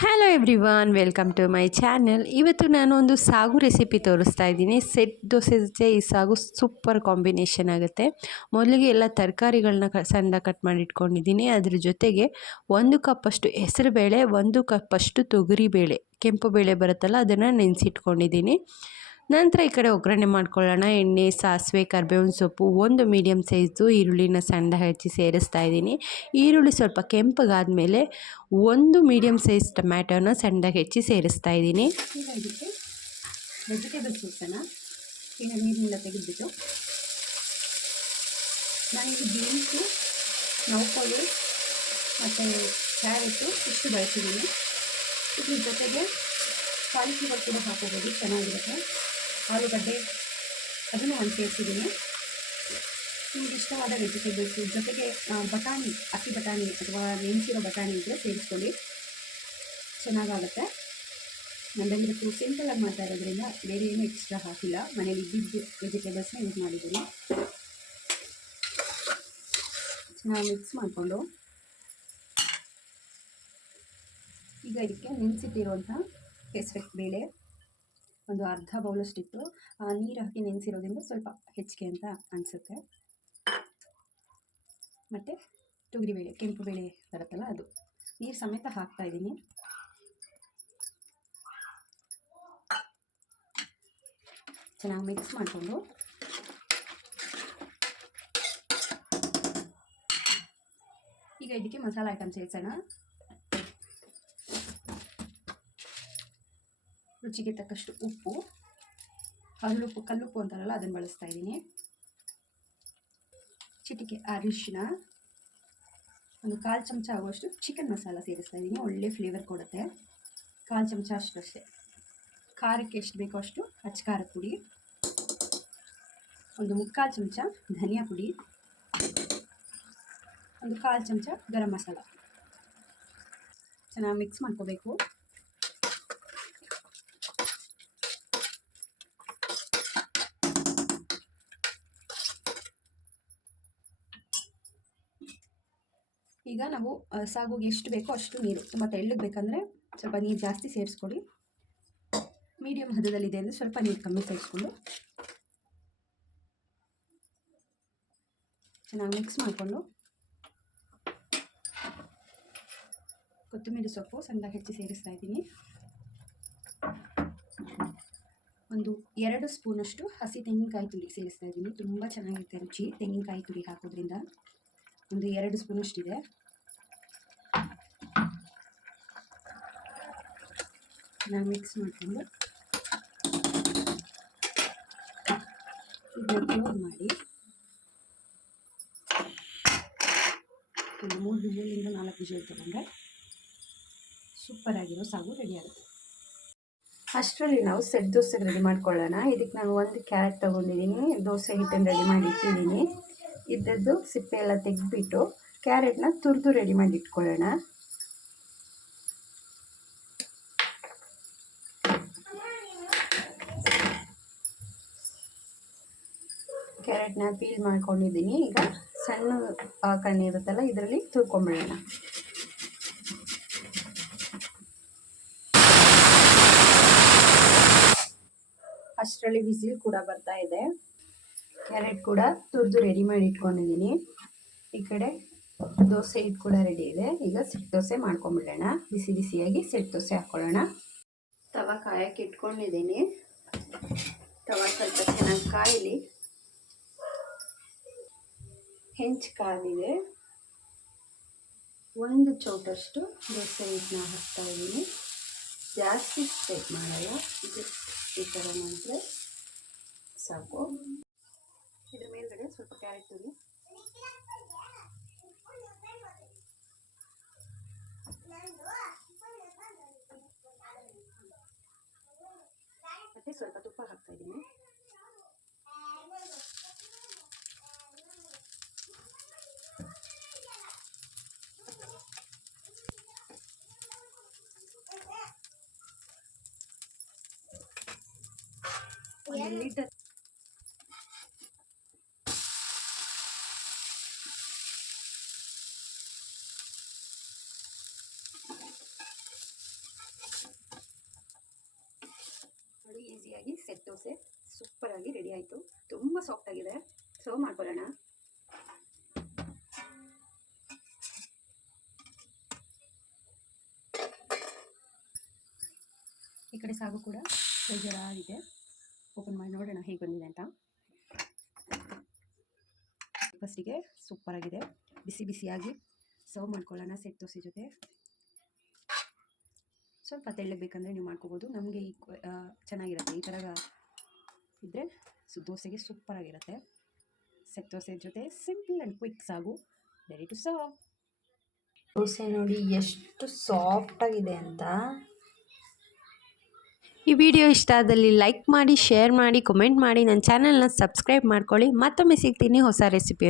Hello every welcome to my channel ಇವತ್ತು ನಾನು ಒಂದು ಸಾಗು ರೆಸಿಪಿ ತೋರಿಸ್ತಾ ಇದ್ದೀನಿ. ಸೆಟ್ ದೋಸೆ ಜೊತೆ ಈ ಸಾಗು ಸೂಪರ್ ಕಾಂಬಿನೇಷನ್ ಆಗುತ್ತೆ. ಮೊದಲಿಗೆ ಎಲ್ಲ ತರಕಾರಿಗಳನ್ನ ಕ, ಸಣ್ಣ ಕಟ್ ಮಾಡಿ ಇಟ್ಕೊಂಡಿದ್ದೀನಿ. ಅದ್ರ ಜೊತೆಗೆ ಒಂದು ಕಪ್ಪಷ್ಟು ಹೆಸರುಬೇಳೆ ಒಂದು ಕಪ್ಪಷ್ಟು ತೊಗರಿಬೇಳೆ ಕೆಂಪು ಬೇಳೆ ಬರುತ್ತಲ್ಲ, ಅದನ್ನು ನೆನೆಸಿಟ್ಕೊಂಡಿದ್ದೀನಿ. ನಂತರ ಈ ಕಡೆ ಒಗ್ಗರಣೆ ಮಾಡ್ಕೊಳ್ಳೋಣ. ಎಣ್ಣೆ, ಸಾಸಿವೆ, ಕರಿಬೇವಿನ ಸೊಪ್ಪು, ಒಂದು ಮೀಡಿಯಮ್ ಸೈಜು ಈರುಳ್ಳಿನ ಸಣ್ಣ ಹೆಚ್ಚಿ ಸೇರಿಸ್ತಾ ಇದ್ದೀನಿ. ಈರುಳ್ಳಿ ಸ್ವಲ್ಪ ಕೆಂಪಗಾದಮೇಲೆ ಒಂದು ಮೀಡಿಯಮ್ ಸೈಜ್ ಟೊಮ್ಯಾಟೋನ ಸಣ್ಣದಾಗಿ ಹೆಚ್ಚಿ ಸೇರಿಸ್ತಾ ಇದ್ದೀನಿ. ವೆಜಿಟೇಬಲ್ ಹಾಕೋಣ ಈಗ ನೀರಿನಿಂದ ತೆಗೆದುಬಿಟ್ಟು ನಾನಿಲ್ಲಿ ಬೀನ್ಸು ನೌಕೋಲು ಮತ್ತು ಕ್ಯಾರೆಟು ಇಷ್ಟು ಬಳಸಿದ್ದೀನಿ. ಇದ್ರ ಜೊತೆಗೆ ಕಾಲಿಫ್ಲವರ್ ಕೂಡ ಹಾಕೋಬೋದು, ಚೆನ್ನಾಗಿರುತ್ತೆ. ಆಲೂಗಡ್ಡೆ ಅದನ್ನು ಒಂದು ಸೇರಿಸಿದ್ದೀನಿ ನಿಮ್ಗೆ ಇಷ್ಟವಾದ ವೆಜಿಟೇಬಲ್ಸ್ ಜೊತೆಗೆ ಬಟಾಣಿ, ಅಕ್ಕಿ ಬಟಾಣಿ ಅಥವಾ ನೆನೆಸಿರೋ ಬಟಾಣಿ ಇದ್ದರೆ ಸೇರಿಸ್ಕೊಳ್ಳಿ. ಚೆನ್ನಾಗಾಗುತ್ತೆ. ನಾನು ಬೆಂಗಳೂರು ಸಿಂಪಲಾಗಿ ಮಾಡ್ತಾ ಇರೋದ್ರಿಂದ ಬೇರೆ ಏನೂ ಎಕ್ಸ್ಟ್ರಾ ಹಾಕಿಲ್ಲ. ಮನೇಲಿ ಇದ್ದಿದ್ದು ವೆಜಿಟೇಬಲ್ಸ್ನ ಯೂಸ್ ಮಾಡಿದ್ದೀನಿ. ಚೆನ್ನಾಗಿ ಮಿಕ್ಸ್ ಮಾಡಿಕೊಂಡು ಈಗ ಇದಕ್ಕೆ ನೆನೆಸಿಟ್ಟಿರುವಂಥ ಹೆಸರು ಬೇಳೆ ಒಂದು ಅರ್ಧ ಬೌಲಷ್ಟಿತ್ತು ನೀರು ಹಾಕಿ ನೆನೆಸಿರೋದ್ರಿಂದ ಸ್ವಲ್ಪ ಹೆಚ್ಚಿಗೆ ಅಂತ ಅನಿಸುತ್ತೆ. ಮತ್ತು ತೊಗರಿಬೇಳೆ ಕೆಂಪು ಬೇಳೆ ಬರುತ್ತಲ್ಲ ಅದು. ನೀರು ಸಮೇತ ಹಾಕ್ತಾ ಇದ್ದೀನಿ. ಚೆನ್ನಾಗಿ ಮಿಕ್ಸ್ ಮಾಡಿಕೊಂಡು. ಈಗ ಇದಕ್ಕೆ ಮಸಾಲೆ ಐಟಮ್ ಸೇರಿಸೋಣ. ರುಚಿಗೆ ತಕ್ಕಷ್ಟು ಉಪ್ಪು, ಹಗಲುಪ್ಪು, ಕಲ್ಲುಪ್ಪು ಅಂತಾರಲ್ಲ, ಅದನ್ನು ಬಳಸ್ತಾ ಇದ್ದೀನಿ. ಚಿಟಿಕೆ ಅರಿಶಿನ ಒಂದು ಕಾಲು ಚಮಚ ಆಗುವಷ್ಟು ಚಿಕನ್ ಮಸಾಲ ಸೇರಿಸ್ತಾ ಇದ್ದೀನಿ. ಒಳ್ಳೆ ಫ್ಲೇವರ್ ಕೊಡುತ್ತೆ. ಕಾಲು ಚಮಚ ಅಷ್ಟು ಅಷ್ಟೇ ಖಾರಕ್ಕೆ ಎಷ್ಟು ಬೇಕೋ ಅಷ್ಟು ಅಚ್ಚಕಾರ ಪುಡಿ, ಒಂದು ಮುಕ್ಕಾಲು ಚಮಚ ಧನಿಯಾ ಪುಡಿ, ಒಂದು ಕಾಲು ಚಮಚ ಗರಂ ಮಸಾಲ. ಚೆನ್ನಾಗಿ ಮಿಕ್ಸ್ ಮಾಡ್ಕೋಬೇಕು. ಈಗ ನಾವು ಸಾಗುಗೆ ಎಷ್ಟು ಬೇಕೋ ಅಷ್ಟು ನೀರು ತುಂಬ ತೆಳ್ಳಗೆ ಬೇಕಂದರೆ ಸ್ವಲ್ಪ ನೀರು ಜಾಸ್ತಿ ಸೇರಿಸ್ಕೊಡಿ ಮೀಡಿಯಮ್ ಹದದಲ್ಲಿದೆ ಅಂದರೆ ಸ್ವಲ್ಪ ನೀರು ಕಮ್ಮಿ ಸೇರಿಸ್ಕೊಂಡು. ಚೆನ್ನಾಗಿ ಮಿಕ್ಸ್ ಮಾಡಿಕೊಂಡು. ಕೊತ್ತಂಬರಿ ಸೊಪ್ಪು ಸಣ್ಣದಾಗಿ ಹೆಚ್ಚಿ ಸೇರಿಸ್ತಾ ಇದ್ದೀನಿ. ಒಂದು ಎರಡು ಸ್ಪೂನಷ್ಟು ಹಸಿ ತೆಂಗಿನಕಾಯಿ ತುರಿ ಸೇರಿಸ್ತಾ ಇದ್ದೀನಿ. ತುಂಬ ಚೆನ್ನಾಗಿರುತ್ತೆ ರುಚಿ. ತೆಂಗಿನಕಾಯಿ ತುರಿ ಹಾಕೋದ್ರಿಂದ. ಒಂದು ಎರಡು ಸ್ಪೂನಷ್ಟಿದೆ ನಾನು ಮಿಕ್ಸ್ ಮಾಡಿಕೊಂಡು ಇದನ್ನ ಮಾಡಿ ಒಂದು ಮೂರು ಮೂರಿಂದ ನಾಲ್ಕು ವಿಷಲ್ ತಗೊಂಡ್ರೆ ಸೂಪರಾಗಿರೋ ಸಾಗು ರೆಡಿ ಆಗುತ್ತೆ. ಅಷ್ಟರಲ್ಲಿ ನಾವು ಸೆಟ್ ದೋಸೆ ರೆಡಿ ಮಾಡ್ಕೊಳ್ಳೋಣ. ಇದಕ್ಕೆ ನಾನು ಒಂದು ಕ್ಯಾರೆಟ್ ತೊಗೊಂಡಿದ್ದೀನಿ. ದೋಸೆ ಹಿಟ್ಟನ್ನು ರೆಡಿ ಮಾಡಿ ಇಟ್ಟಿದ್ದೀನಿ ಇದ್ದದ್ದು ಸಿಪ್ಪೆ ಎಲ್ಲ ತೆಗೆದ್ಬಿಟ್ಟು ಕ್ಯಾರೆಟ್ನ ತುರಿದು ರೆಡಿ ಮಾಡಿ ಇಟ್ಕೊಳ್ಳೋಣ ಕ್ಯಾರೆಟ್ನ ಪೀಲ್ ಮಾಡ್ಕೊಂಡಿದ್ದೀನಿ. ಈಗ ಸಣ್ಣ ಪಾಕನೆ ಇರುತ್ತಲ್ಲ, ಇದರಲ್ಲಿ ತುರ್ಕೊಂಬಿಡೋಣ. ಅಷ್ಟರಲ್ಲಿ ವಿಸಿಲ್ ಕೂಡ ಬರ್ತಾ ಇದೆ. ಕ್ಯಾರೆಟ್ ಕೂಡ ತುರಿದು ರೆಡಿ ಮಾಡಿ ಇಟ್ಕೊಂಡಿದ್ದೀನಿ. ಈ ಕಡೆ ದೋಸೆ ಹಿಟ್ಟು ಕೂಡ ರೆಡಿ ಇದೆ. ಈಗ ಸೆಟ್ ದೋಸೆ ಮಾಡ್ಕೊಂಬಿಡೋಣ. ಬಿಸಿ ಬಿಸಿಯಾಗಿ ಸೆಟ್ ದೋಸೆ ಹಾಕ್ಕೊಳ್ಳೋಣ ತವ ಕಾಯಕ್ಕೆ ಇಟ್ಕೊಂಡಿದ್ದೀನಿ. ತವ ಸ್ವಲ್ಪ ಚೆನ್ನಾಗಿ ಕಾಯಲಿ. ಹೆಂಚು ಕಾದಿದೆ ಒಂದು ಚೌಟಷ್ಟು ದೋಸೆ ಹಿಟ್ಟನ್ನ ಹಾಕ್ತಾ ಇದ್ದೀನಿ. ಜಾಸ್ತಿ ಸ್ಪ್ರೆಡ್ ಮಾಡಲ್ಲ. ಇದು ಈ ಥರ ಮಾಡಿದ್ರೆ ಸಾಕು. ಇದ್ರ ಮೇಲ್ಗಡೆ ಸ್ವಲ್ಪ ಕ್ಯಾರೆಟ್ ತುರಿ ಮತ್ತೆ ಸ್ವಲ್ಪ ತುಪ್ಪ ಹಾಕ್ತಾ ಇದ್ದೀನಿ ಒಂದು ಲೀಟರ್ ರೀತಿಯಾಗಿ ಸೆಟ್ ದೋಸೆ ಸೂಪರಾಗಿ ರೆಡಿ ಆಯಿತು. ತುಂಬ ಸಾಫ್ಟ್ ಆಗಿದೆ. ಸರ್ವ್ ಮಾಡ್ಕೊಳ್ಳೋಣ. ಈ ಕಡೆ ಸಾಗು ಕೂಡ ಇದೆ ಓಪನ್ ಮಾಡಿ ನೋಡೋಣ ಹೇಗೆ ಬಂದಿದೆ ಅಂತ. ಫಸ್ಟಿಗೆ ಸೂಪರಾಗಿದೆ ಬಿಸಿ ಬಿಸಿಯಾಗಿ ಸರ್ವ್ ಮಾಡ್ಕೊಳ್ಳೋಣ ಸೆಟ್ ದೋಸೆ ಜೊತೆ. ಸ್ವಲ್ಪ ತೆಳ್ಳಗೆ ಬೇಕಂದರೆ ನೀವು ಮಾಡ್ಕೋಬೋದು. ನಮಗೆ ಈ ಚೆನ್ನಾಗಿರುತ್ತೆ. ಈ ಥರ ಇದ್ದರೆ ಸು ದೋಸೆಗೆ ಸೂಪರಾಗಿರುತ್ತೆ ಸೆಟ್ ದೋಸೆ ಜೊತೆ ಸಿಂಪಲ್ ಆ್ಯಂಡ್ ಕ್ವಿಕ್ ಸಾಗು. ರೆಡಿ ಟು ಸರ್ವ್ ದೋಸೆ ನೋಡಿ ಎಷ್ಟು ಸಾಫ್ಟಾಗಿದೆ ಅಂತ. ಈ ವಿಡಿಯೋ ಇಷ್ಟ ಆದಲ್ಲಿ ಲೈಕ್ ಮಾಡಿ ಶೇರ್ ಮಾಡಿ ಕಮೆಂಟ್ ಮಾಡಿ ನನ್ನ ಚಾನಲ್ನ ಸಬ್ಸ್ಕ್ರೈಬ್ ಮಾಡ್ಕೊಳ್ಳಿ. ಮತ್ತೊಮ್ಮೆ ಸಿಗ್ತೀನಿ ಹೊಸ ರೆಸಿಪಿ